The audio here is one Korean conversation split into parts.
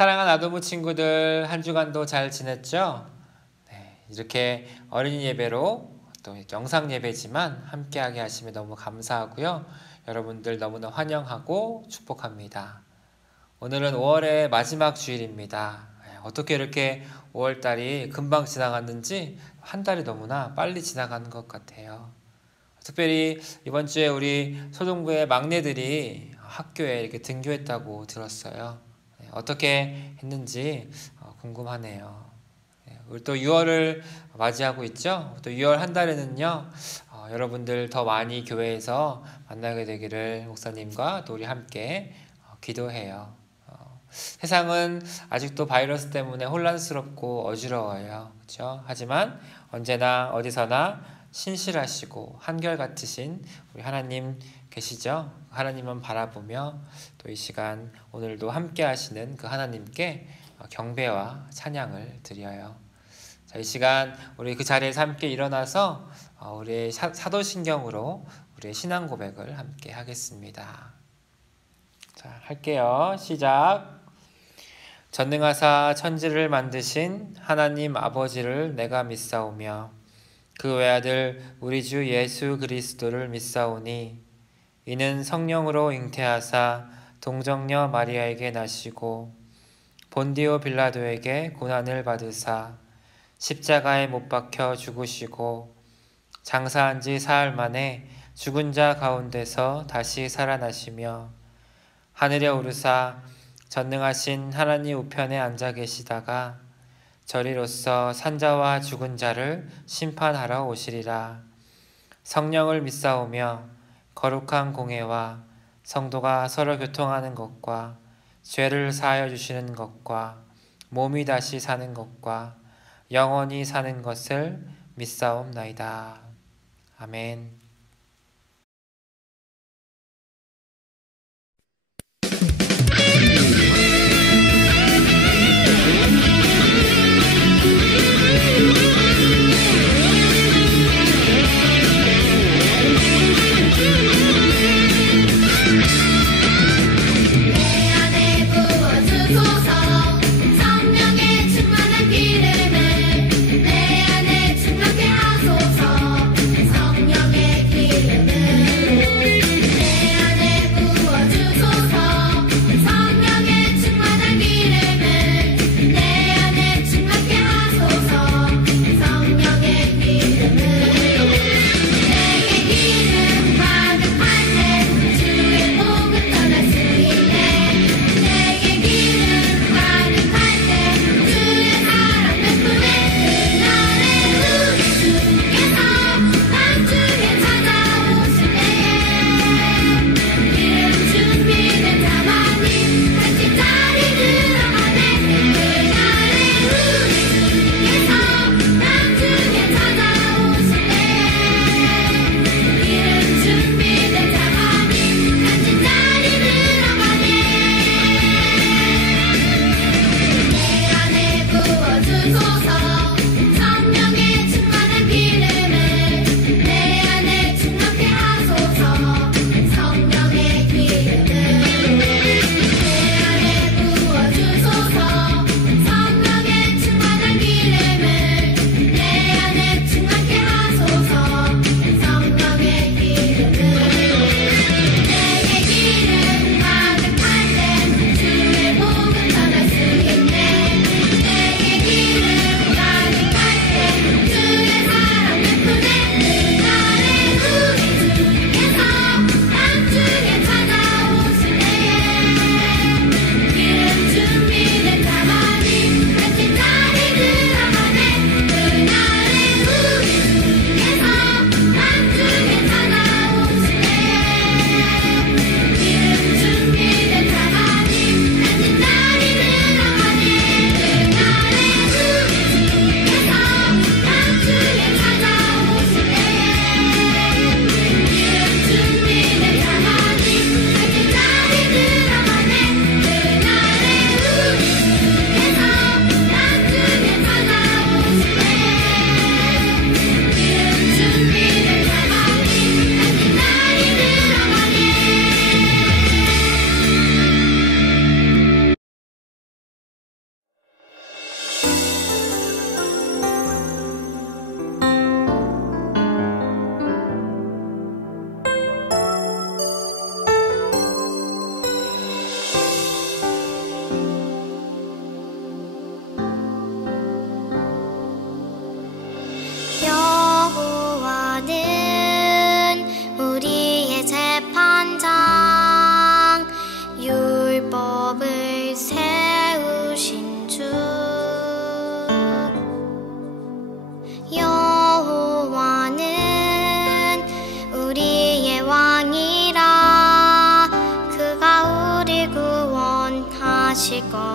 사랑하는 아도부 친구들, 한 주간도 잘 지냈죠? 네, 이렇게 어린이 예배로 또 영상 예배지만 함께하게 하시면 너무 감사하고요. 여러분들 너무나 환영하고 축복합니다. 오늘은 5월의 마지막 주일입니다. 어떻게 이렇게 5월달이 금방 지나갔는지 한 달이 너무나 빨리 지나가는 것 같아요. 특별히 이번 주에 우리 소동부의 막내들이 학교에 이렇게 등교했다고 들었어요. 어떻게 했는지 궁금하네요. 우리 또 6월을 맞이하고 있죠. 또 6월 한 달에는요, 여러분들 더 많이 교회에서 만나게 되기를 목사님과 또 우리 함께 기도해요. 세상은 아직도 바이러스 때문에 혼란스럽고 어지러워요. 그렇죠? 하지만 언제나 어디서나 신실하시고 한결같으신 우리 하나님 계시죠? 하나님만 바라보며 또 이 시간 오늘도 함께 하시는 그 하나님께 경배와 찬양을 드려요. 자, 이 시간 우리 그 자리에서 함께 일어나서 우리의 사도신경으로 우리의 신앙 고백을 함께 하겠습니다. 자, 할게요. 시작. 전능하사 천지를 만드신 하나님 아버지를 내가 믿사오며 그 외아들 우리 주 예수 그리스도를 믿사오니 이는 성령으로 잉태하사 동정녀 마리아에게 나시고 본디오 빌라도에게 고난을 받으사 십자가에 못 박혀 죽으시고 장사한 지 사흘 만에 죽은 자 가운데서 다시 살아나시며 하늘에 오르사 전능하신 하나님 우편에 앉아 계시다가 저리로서 산자와 죽은 자를 심판하러 오시리라. 성령을 믿사오며 거룩한 공회와 성도가 서로 교통하는 것과 죄를 사하여 주시는 것과 몸이 다시 사는 것과 영원히 사는 것을 믿사옵나이다. 아멘. 성령의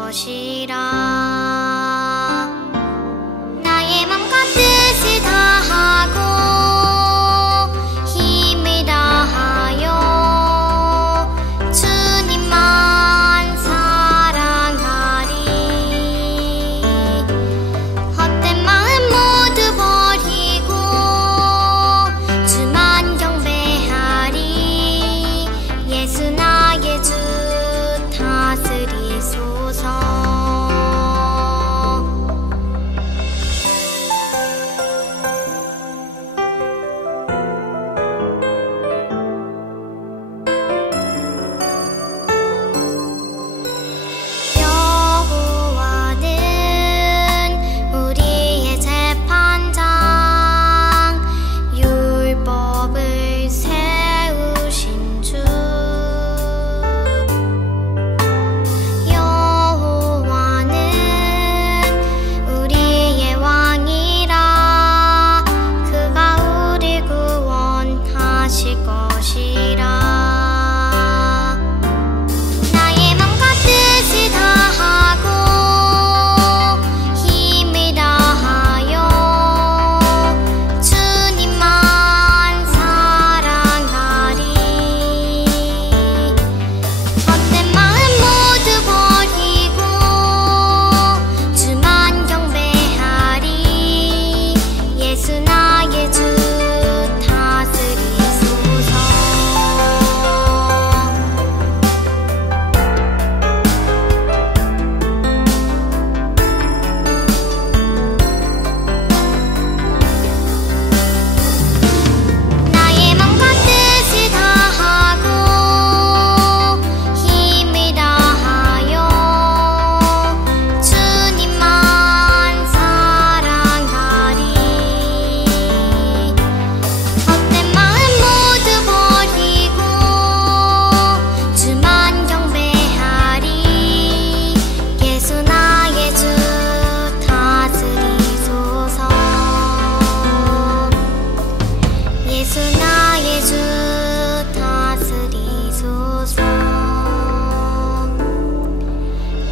것이라. 나의 맘과 뜻을 다하고 힘을 다하여 주님만 사랑하리. 헛된 마음 모두 버리고 주만 경배하리. 예수 나의 주 다스리소서. 여호와는 우리의 재판장, 율법을 세우신 주. 여호와는 우리의 왕이라. 그가 우리 구원하실 것이라. 나의 맘과 뜻을 다하고 힘을 다하여 주님만 사랑하리. 헛된 마음 모두 버리고 주만 경배하리. 예수 나의 주 다스리소서. 나의 맘과 뜻을 다하고 힘을 다하여 주님만 사랑하리. 헛된 마음 모두 버리고 주만 경배하리. 예수 나의 주 다스리소서. 예수 나의 주 다스리소서.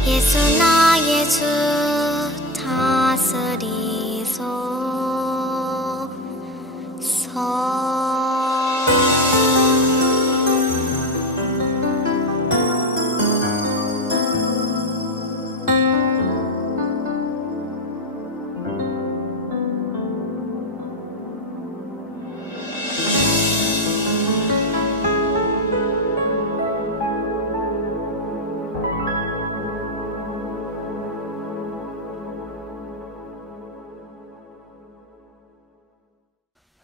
예수 나의 주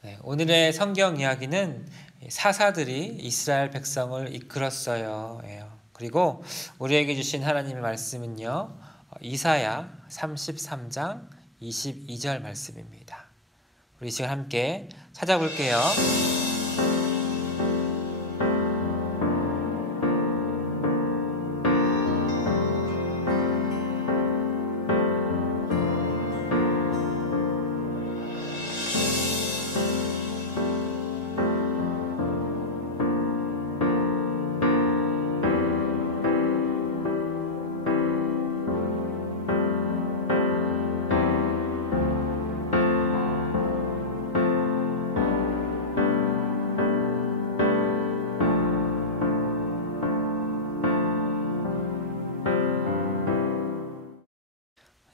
네, 오늘의 성경 이야기는 사사들이 이스라엘 백성을 이끌었어요. 그리고 우리에게 주신 하나님의 말씀은요, 이사야 33장 22절 말씀입니다. 우리 이 시간 함께 찾아볼게요.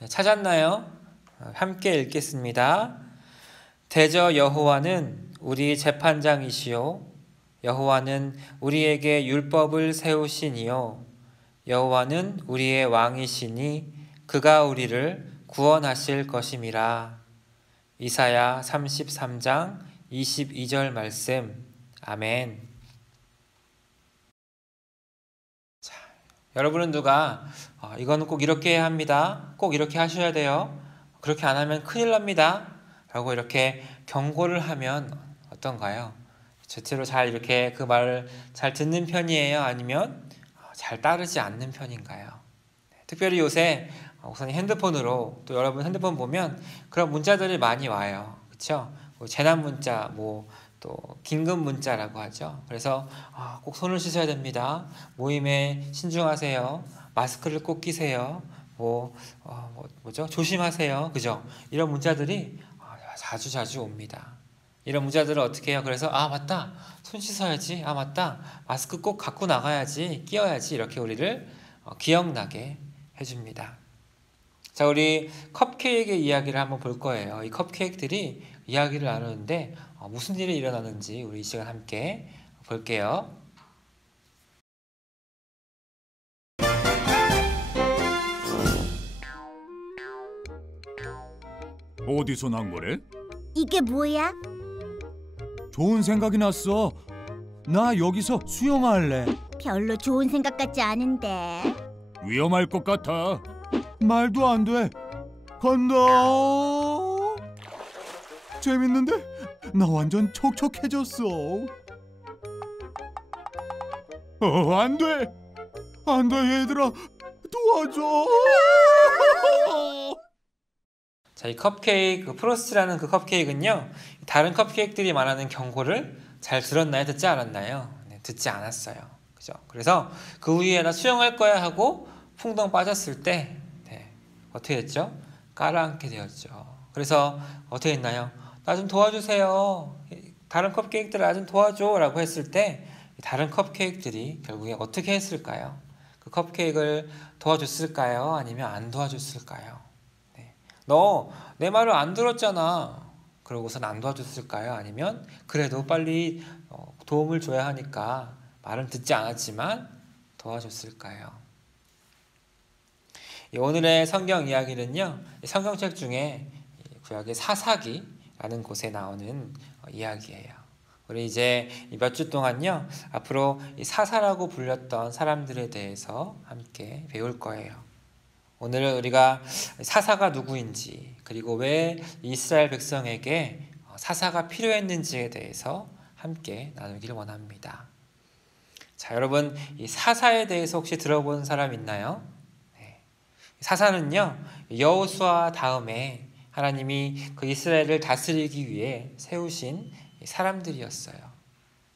찾았나요? 함께 읽겠습니다. 대저 여호와는 우리 재판장이시요 여호와는 우리에게 율법을 세우시니요 여호와는 우리의 왕이시니 그가 우리를 구원하실 것임이라. 이사야 33장 22절 말씀. 아멘. 여러분은 누가 이거는 꼭 이렇게 해야 합니다. 꼭 이렇게 하셔야 돼요. 그렇게 안 하면 큰일 납니다. 라고 이렇게 경고를 하면 어떤가요? 제대로 잘 이렇게 그 말을 잘 듣는 편이에요? 아니면 잘 따르지 않는 편인가요? 특별히 요새 우선 핸드폰으로, 또 여러분 핸드폰 보면 그런 문자들이 많이 와요. 그렇죠? 재난 문자, 또 긴급 문자라고 하죠. 그래서 꼭 손을 씻어야 됩니다. 모임에 신중하세요. 마스크를 꼭 끼세요. 뭐죠? 조심하세요. 그죠? 이런 문자들이 자주 옵니다. 이런 문자들을 어떻게 해요? 그래서 맞다. 손 씻어야지. 맞다. 마스크 꼭 갖고 나가야지. 끼워야지. 이렇게 우리를 기억나게 해줍니다. 자, 우리 컵케이크의 이야기를 한번 볼 거예요. 이 컵케이크들이 이야기를 나누는데 무슨 일이 일어나는지 우리 이 시간 함께 볼게요. 어디서 난 거래? 이게 뭐야? 좋은 생각이 났어. 나 여기서 수영할래. 별로 좋은 생각 같지 않은데. 위험할 것 같아. 말도 안 돼. 간다. 재밌는데? 나 완전 촉촉해졌어. 안 돼. 안 돼, 얘들아. 도와줘. 자, 이 컵케이크, 프로스트라는 그 컵케이크는요, 다른 컵케이크들이 말하는 경고를 잘 들었나요? 듣지 않았나요? 네, 듣지 않았어요. 그죠? 그래서 그 위에 나 수영할 거야 하고 풍덩 빠졌을 때, 어떻게 됐죠? 깔아앉게 되었죠. 그래서 어떻게 했나요? 나 좀 도와주세요. 다른 컵케이크들 나 좀 도와줘. 라고 했을 때, 다른 컵케이크들이 결국에 어떻게 했을까요? 그 컵케이크를 도와줬을까요? 아니면 안 도와줬을까요? 너 내 말을 안 들었잖아. 그러고선 안 도와줬을까요? 아니면 그래도 빨리 도움을 줘야 하니까 말은 듣지 않았지만 도와줬을까요? 오늘의 성경 이야기는요, 성경책 중에 구약의 사사기라는 곳에 나오는 이야기예요. 우리 이제 몇 주 동안요, 앞으로 이 사사라고 불렸던 사람들에 대해서 함께 배울 거예요. 오늘 우리가 사사가 누구인지, 그리고 왜 이스라엘 백성에게 사사가 필요했는지에 대해서 함께 나누기를 원합니다. 자, 여러분, 이 사사에 대해서 혹시 들어본 사람 있나요? 네. 사사는요, 여호수아 다음에 하나님이 그 이스라엘을 다스리기 위해 세우신 사람들이었어요.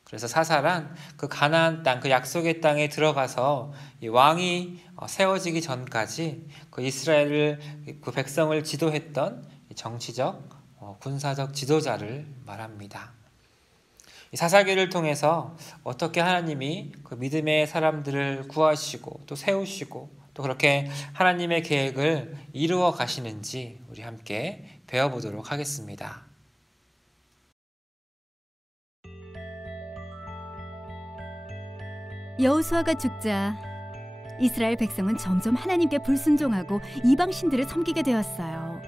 그래서 사사란 그 가나안 땅, 그 약속의 땅에 들어가서 이 왕이 세워지기 전까지 그 이스라엘을, 그 백성을 지도했던 정치적, 군사적 지도자를 말합니다. 이 사사기를 통해서 어떻게 하나님이 그 믿음의 사람들을 구하시고 또 세우시고 또 그렇게 하나님의 계획을 이루어 가시는지 우리 함께 배워보도록 하겠습니다. 여호수아가 죽자 이스라엘 백성은 점점 하나님께 불순종하고 이방 신들을 섬기게 되었어요.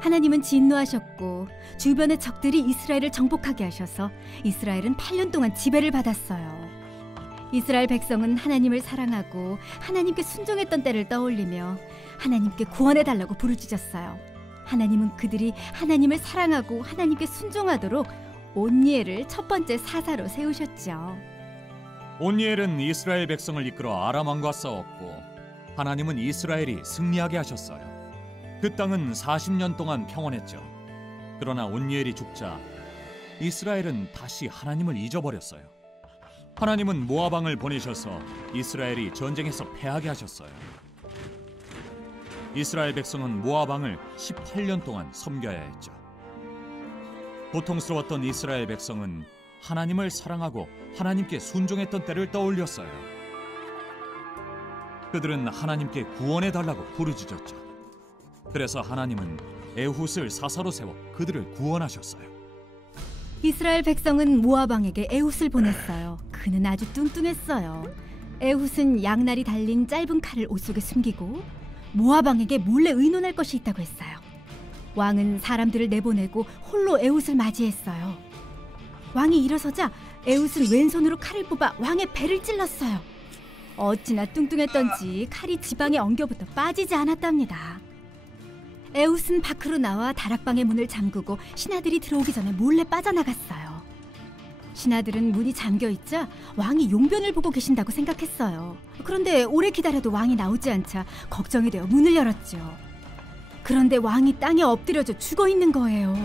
하나님은 진노하셨고 주변의 적들이 이스라엘을 정복하게 하셔서 이스라엘은 8년 동안 지배를 받았어요. 이스라엘 백성은 하나님을 사랑하고 하나님께 순종했던 때를 떠올리며 하나님께 구원해달라고 부르짖었어요. 하나님은 그들이 하나님을 사랑하고 하나님께 순종하도록 온니엘을 첫 번째 사사로 세우셨죠. 온니엘은 이스라엘 백성을 이끌어 아람 왕과 싸웠고 하나님은 이스라엘이 승리하게 하셨어요. 그 땅은 40년 동안 평온했죠. 그러나 온니엘이 죽자 이스라엘은 다시 하나님을 잊어버렸어요. 하나님은 모압 왕을 보내셔서 이스라엘이 전쟁에서 패하게 하셨어요. 이스라엘 백성은 모압 왕을 18년 동안 섬겨야 했죠. 고통스러웠던 이스라엘 백성은 하나님을 사랑하고 하나님께 순종했던 때를 떠올렸어요. 그들은 하나님께 구원해달라고 부르짖었죠. 그래서 하나님은 에훗을 사사로 세워 그들을 구원하셨어요. 이스라엘 백성은 모압 왕에게 에훗을 보냈어요. 그는 아주 뚱뚱했어요. 에훗은 양날이 달린 짧은 칼을 옷 속에 숨기고 모압 왕에게 몰래 의논할 것이 있다고 했어요. 왕은 사람들을 내보내고 홀로 에훗을 맞이했어요. 왕이 일어서자 에훗은 왼손으로 칼을 뽑아 왕의 배를 찔렀어요. 어찌나 뚱뚱했던지 칼이 지방에 엉겨붙어 빠지지 않았답니다. 에훗은 밖으로 나와 다락방의 문을 잠그고 신하들이 들어오기 전에 몰래 빠져나갔어요. 신하들은 문이 잠겨있자 왕이 용변을 보고 계신다고 생각했어요. 그런데 오래 기다려도 왕이 나오지 않자 걱정이 되어 문을 열었죠. 그런데 왕이 땅에 엎드려져 죽어있는 거예요.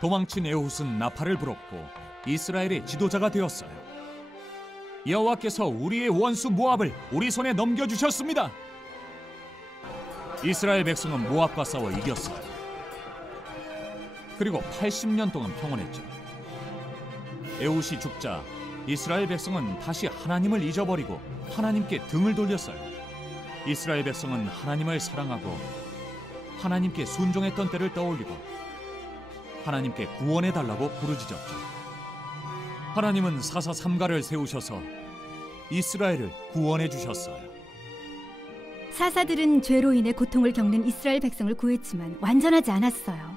도망친 에훗은 나팔을 불었고 이스라엘의 지도자가 되었어요. 여호와께서 우리의 원수 모압을 우리 손에 넘겨주셨습니다. 이스라엘 백성은 모압과 싸워 이겼어요. 그리고 80년 동안 평온했죠. 에훗이 죽자 이스라엘 백성은 다시 하나님을 잊어버리고 하나님께 등을 돌렸어요. 이스라엘 백성은 하나님을 사랑하고 하나님께 순종했던 때를 떠올리고 하나님께 구원해달라고 부르짖었죠. 하나님은 사사삼가를 세우셔서 이스라엘을 구원해 주셨어요. 사사들은 죄로 인해 고통을 겪는 이스라엘 백성을 구했지만 완전하지 않았어요.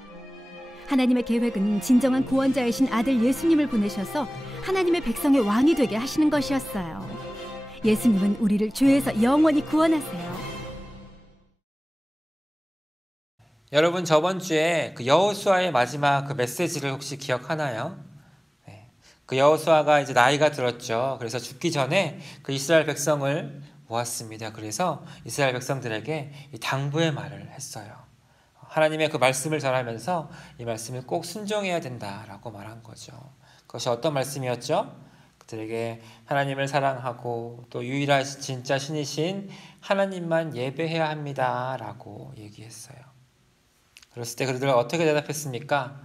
하나님의 계획은 진정한 구원자이신 아들 예수님을 보내셔서 하나님의 백성의 왕이 되게 하시는 것이었어요. 예수님은 우리를 죄에서 영원히 구원하세요. 여러분 저번 주에 그 여호수아의 마지막 그 메시지를 혹시 기억하나요? 네. 그 여호수아가 이제 나이가 들었죠. 그래서 죽기 전에 그 이스라엘 백성을 모았습니다. 그래서 이스라엘 백성들에게 이 당부의 말을 했어요. 하나님의 그 말씀을 전하면서 이 말씀을 꼭 순종해야 된다라고 말한 거죠. 그것이 어떤 말씀이었죠? 그들에게 하나님을 사랑하고 또 유일하신 진짜 신이신 하나님만 예배해야 합니다라고 얘기했어요. 그랬을 때 그들은 어떻게 대답했습니까?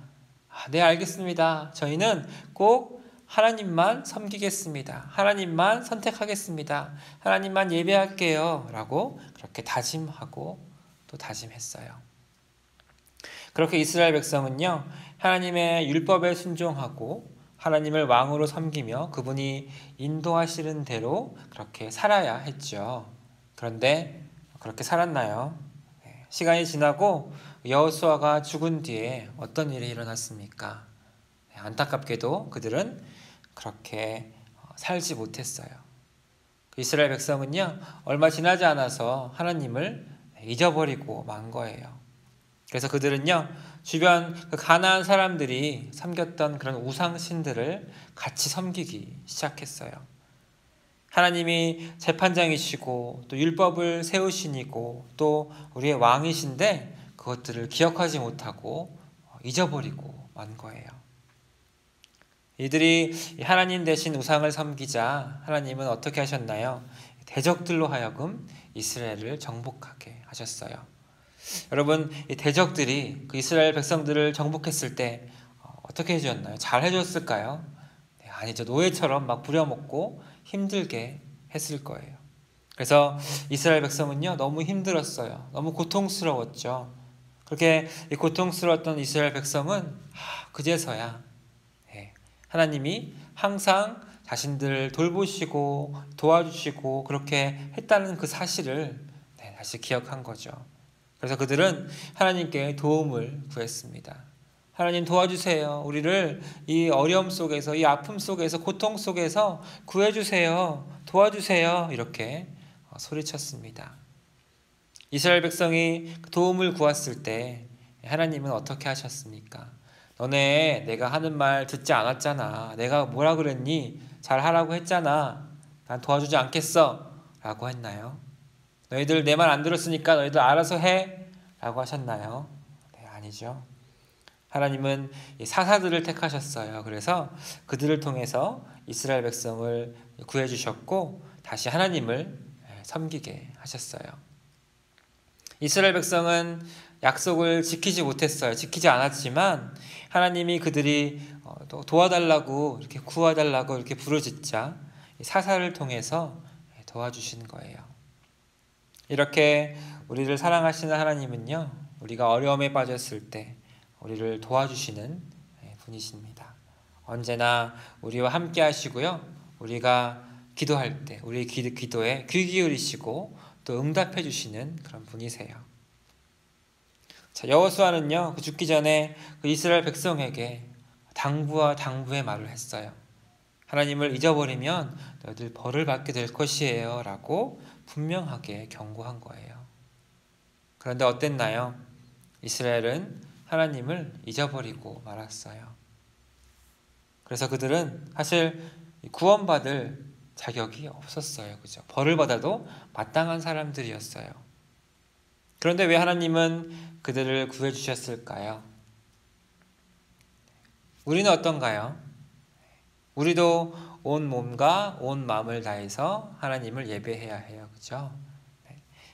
네, 알겠습니다. 저희는 꼭 하나님만 섬기겠습니다. 하나님만 선택하겠습니다. 하나님만 예배할게요 라고 그렇게 다짐하고 또 다짐했어요. 그렇게 이스라엘 백성은요, 하나님의 율법에 순종하고 하나님을 왕으로 섬기며 그분이 인도하시는 대로 그렇게 살아야 했죠. 그런데 그렇게 살았나요? 시간이 지나고 여호수아가 죽은 뒤에 어떤 일이 일어났습니까? 안타깝게도 그들은 그렇게 살지 못했어요. 이스라엘 백성은요, 얼마 지나지 않아서 하나님을 잊어버리고 만 거예요. 그래서 그들은요, 주변 그 가나안 사람들이 섬겼던 그런 우상신들을 같이 섬기기 시작했어요. 하나님이 재판장이시고 또 율법을 세우시니고 또 우리의 왕이신데 그것들을 기억하지 못하고 잊어버리고 만 거예요. 이들이 하나님 대신 우상을 섬기자 하나님은 어떻게 하셨나요? 대적들로 하여금 이스라엘을 정복하게 하셨어요. 여러분, 이 대적들이 그 이스라엘 백성들을 정복했을 때 어떻게 해줬나요? 잘 해줬을까요? 네, 아니죠. 노예처럼 막 부려먹고 힘들게 했을 거예요. 그래서 이스라엘 백성은요, 너무 힘들었어요. 너무 고통스러웠죠. 그렇게 고통스러웠던 이스라엘 백성은 그제서야 하나님이 항상 자신들을 돌보시고 도와주시고 그렇게 했다는 그 사실을 다시 기억한 거죠. 그래서 그들은 하나님께 도움을 구했습니다. 하나님 도와주세요. 우리를 이 어려움 속에서, 이 아픔 속에서, 고통 속에서 구해주세요. 도와주세요. 이렇게 소리쳤습니다. 이스라엘 백성이 도움을 구했을 때 하나님은 어떻게 하셨습니까? 너네 내가 하는 말 듣지 않았잖아. 내가 뭐라 그랬니? 잘하라고 했잖아. 난 도와주지 않겠어. 라고 했나요? 너희들 내 말 안 들었으니까 너희들 알아서 해. 라고 하셨나요? 네, 아니죠. 하나님은 사사들을 택하셨어요. 그래서 그들을 통해서 이스라엘 백성을 구해주셨고 다시 하나님을 섬기게 하셨어요. 이스라엘 백성은 약속을 지키지 못했어요. 지키지 않았지만 하나님이 그들이 도와달라고 이렇게 구해달라고 이렇게 부르짖자 사사를 통해서 도와주신 거예요. 이렇게 우리를 사랑하시는 하나님은요, 우리가 어려움에 빠졌을 때 우리를 도와주시는 분이십니다. 언제나 우리와 함께 하시고요, 우리가 기도할 때 우리의 기도에 귀 기울이시고 또 응답해 주시는 그런 분이세요. 자, 여호수아는요, 죽기 전에 그 이스라엘 백성에게 당부와 당부의 말을 했어요. 하나님을 잊어버리면 너희들 벌을 받게 될 것이에요 라고 분명하게 경고한 거예요. 그런데 어땠나요? 이스라엘은 하나님을 잊어버리고 말았어요. 그래서 그들은 사실 구원받을 자격이 없었어요. 그죠? 벌을 받아도 마땅한 사람들이었어요. 그런데 왜 하나님은 그들을 구해주셨을까요? 우리는 어떤가요? 우리도 온 몸과 온 마음을 다해서 하나님을 예배해야 해요. 그죠?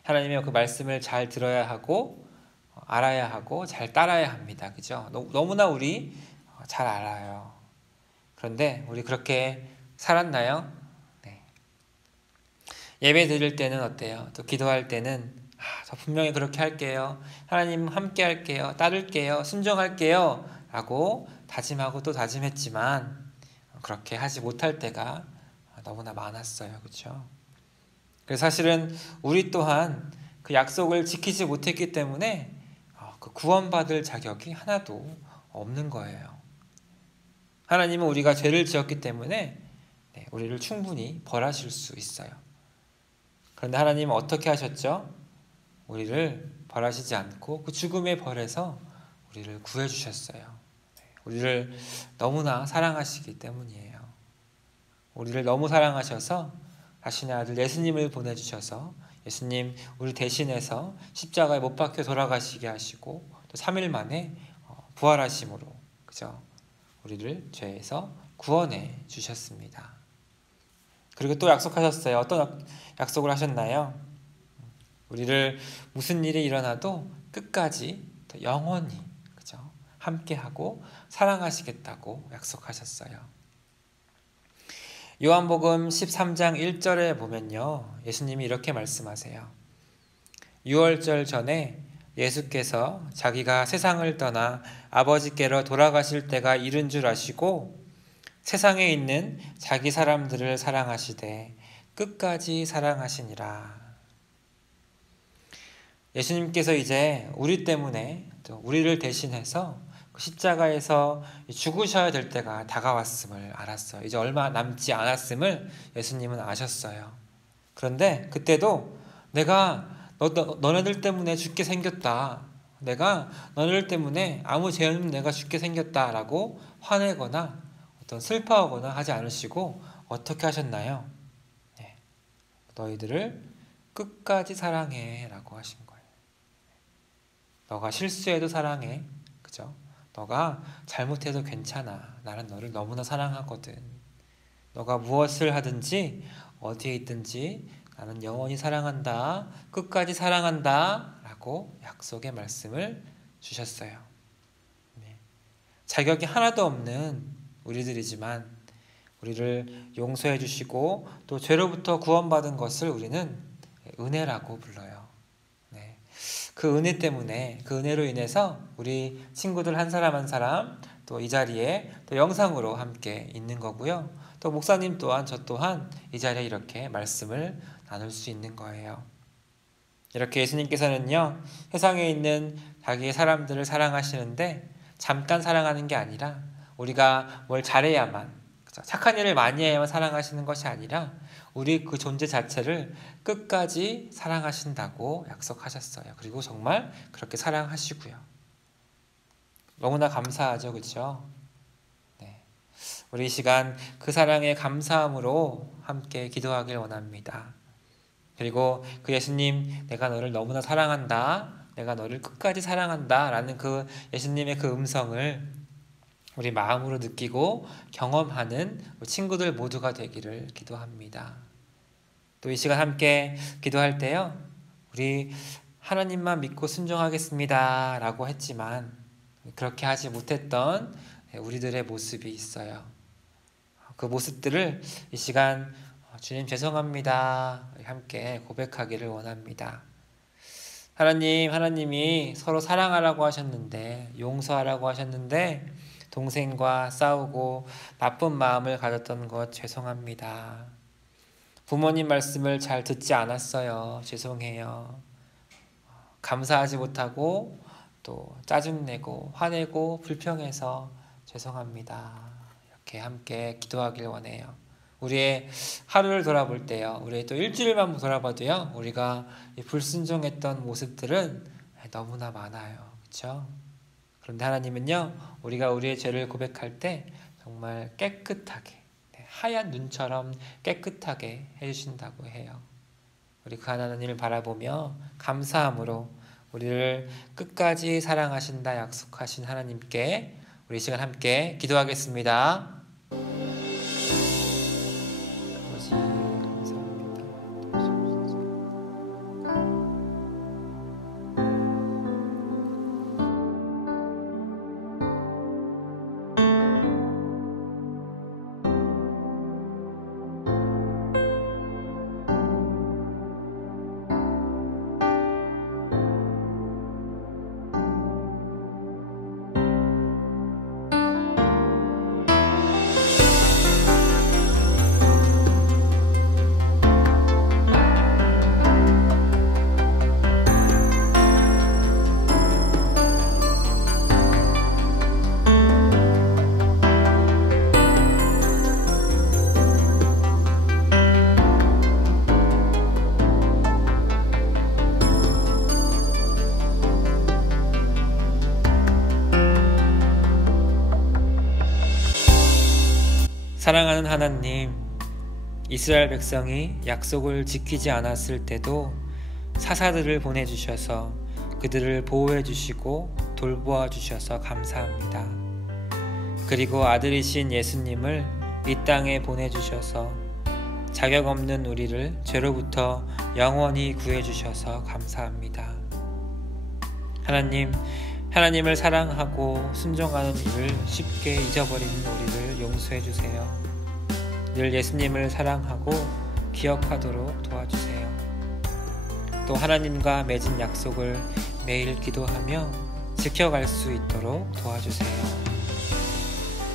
하나님의 그 말씀을 잘 들어야 하고 알아야 하고 잘 따라야 합니다. 그죠? 너무나 우리 잘 알아요. 그런데 우리 그렇게 살았나요? 네. 예배 드릴 때는 어때요? 또 기도할 때는 저 분명히 그렇게 할게요. 하나님 함께 할게요. 따를게요. 순종할게요. 라고 다짐하고 또 다짐했지만 그렇게 하지 못할 때가 너무나 많았어요. 그렇죠? 그래서 사실은 우리 또한 그 약속을 지키지 못했기 때문에 그 구원받을 자격이 하나도 없는 거예요. 하나님은 우리가 죄를 지었기 때문에 우리를 충분히 벌하실 수 있어요. 그런데 하나님은 어떻게 하셨죠? 우리를 벌하시지 않고 그 죽음의 벌에서 우리를 구해주셨어요. 우리를 너무나 사랑하시기 때문이에요. 우리를 너무 사랑하셔서 자신의 아들 예수님을 보내주셔서 예수님 우리 대신해서 십자가에 못 박혀 돌아가시게 하시고 또 3일 만에 부활하심으로 그죠? 우리를 죄에서 구원해 주셨습니다. 그리고 또 약속하셨어요. 어떤 약속을 하셨나요? 우리를 무슨 일이 일어나도 끝까지 더 영원히 그죠? 함께하고 사랑하시겠다고 약속하셨어요. 요한복음 13장 1절에 보면요. 예수님이 이렇게 말씀하세요. 유월절 전에 예수께서 자기가 세상을 떠나 아버지께로 돌아가실 때가 이른 줄 아시고 세상에 있는 자기 사람들을 사랑하시되 끝까지 사랑하시니라. 예수님께서 이제 우리 때문에 또 우리를 대신해서 십자가에서 죽으셔야 될 때가 다가왔음을 알았어요. 이제 얼마 남지 않았음을 예수님은 아셨어요. 그런데 그때도 내가 너네들 때문에 죽게 생겼다. 내가 너네들 때문에 아무 죄 없는 내가 죽게 생겼다라고 화내거나 어떤 슬퍼하거나 하지 않으시고 어떻게 하셨나요? 너희들을 끝까지 사랑해 라고 하신 거예요. 너가 실수해도 사랑해. 그죠? 너가 잘못해도 괜찮아. 나는 너를 너무나 사랑하거든. 너가 무엇을 하든지 어디에 있든지 나는 영원히 사랑한다. 끝까지 사랑한다. 라고 약속의 말씀을 주셨어요. 자격이 하나도 없는 우리들이지만 우리를 용서해 주시고 또 죄로부터 구원받은 것을 우리는 은혜라고 불러요. 그 은혜 때문에 그 은혜로 인해서 우리 친구들 한 사람 한 사람 또 이 자리에 또 영상으로 함께 있는 거고요. 또 목사님 또한 저 또한 이 자리에 이렇게 말씀을 나눌 수 있는 거예요. 이렇게 예수님께서는요. 세상에 있는 자기의 사람들을 사랑하시는데 잠깐 사랑하는 게 아니라 우리가 뭘 잘해야만 착한 일을 많이 해야만 사랑하시는 것이 아니라 우리 그 존재 자체를 끝까지 사랑하신다고 약속하셨어요. 그리고 정말 그렇게 사랑하시고요. 너무나 감사하죠. 그렇죠? 우리 이 시간 그 사랑에 감사함으로 함께 기도하길 원합니다. 그리고 그 예수님 내가 너를 너무나 사랑한다. 내가 너를 끝까지 사랑한다. 라는 그 예수님의 그 음성을 우리 마음으로 느끼고 경험하는 친구들 모두가 되기를 기도합니다. 또 이 시간 함께 기도할 때요. 우리 하나님만 믿고 순종하겠습니다 라고 했지만 그렇게 하지 못했던 우리들의 모습이 있어요. 그 모습들을 이 시간 주님 죄송합니다 함께 고백하기를 원합니다. 하나님이 서로 사랑하라고 하셨는데 용서하라고 하셨는데 동생과 싸우고 나쁜 마음을 가졌던 것 죄송합니다. 부모님 말씀을 잘 듣지 않았어요. 죄송해요. 감사하지 못하고 또 짜증내고 화내고 불평해서 죄송합니다. 이렇게 함께 기도하길 원해요. 우리의 하루를 돌아볼 때요. 우리의 또 일주일만 돌아봐도요. 우리가 불순종했던 모습들은 너무나 많아요. 그렇죠? 그런데 하나님은요. 우리가 우리의 죄를 고백할 때 정말 깨끗하게 하얀 눈처럼 깨끗하게 해주신다고 해요. 우리 그 하나님을 바라보며 감사함으로 우리를 끝까지 사랑하신다 약속하신 하나님께 우리 이 시간 함께 기도하겠습니다. 사랑하는 하나님, 이스라엘 백성이 약속을 지키지 않았을 때도 사사들을 보내주셔서 그들을 보호해 주시고 돌보아 주셔서 감사합니다. 그리고 아들이신 예수님을 이 땅에 보내주셔서 자격 없는 우리를 죄로부터 영원히 구해주셔서 감사합니다. 하나님, 하나님을 사랑하고 순종하는 일을 쉽게 잊어버리는 우리를 용서해 주세요. 늘 예수님을 사랑하고 기억하도록 도와주세요. 또 하나님과 맺은 약속을 매일 기도하며 지켜갈 수 있도록 도와주세요.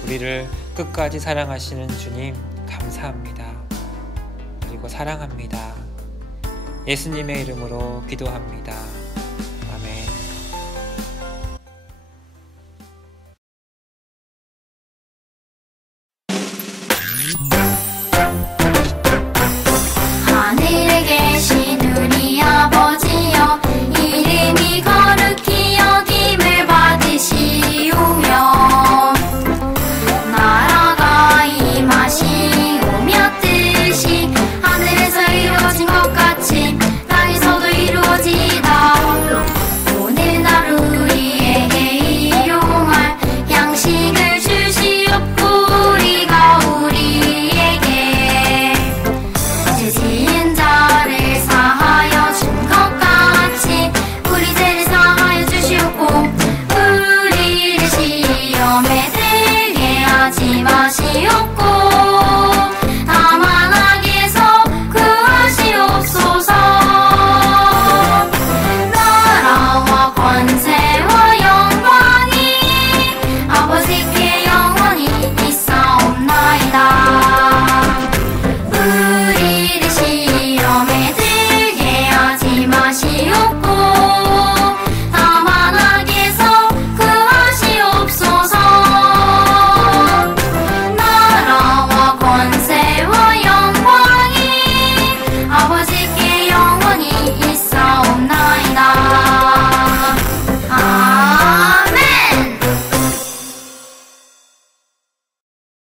우리를 끝까지 사랑하시는 주님 감사합니다. 그리고 사랑합니다. 예수님의 이름으로 기도합니다.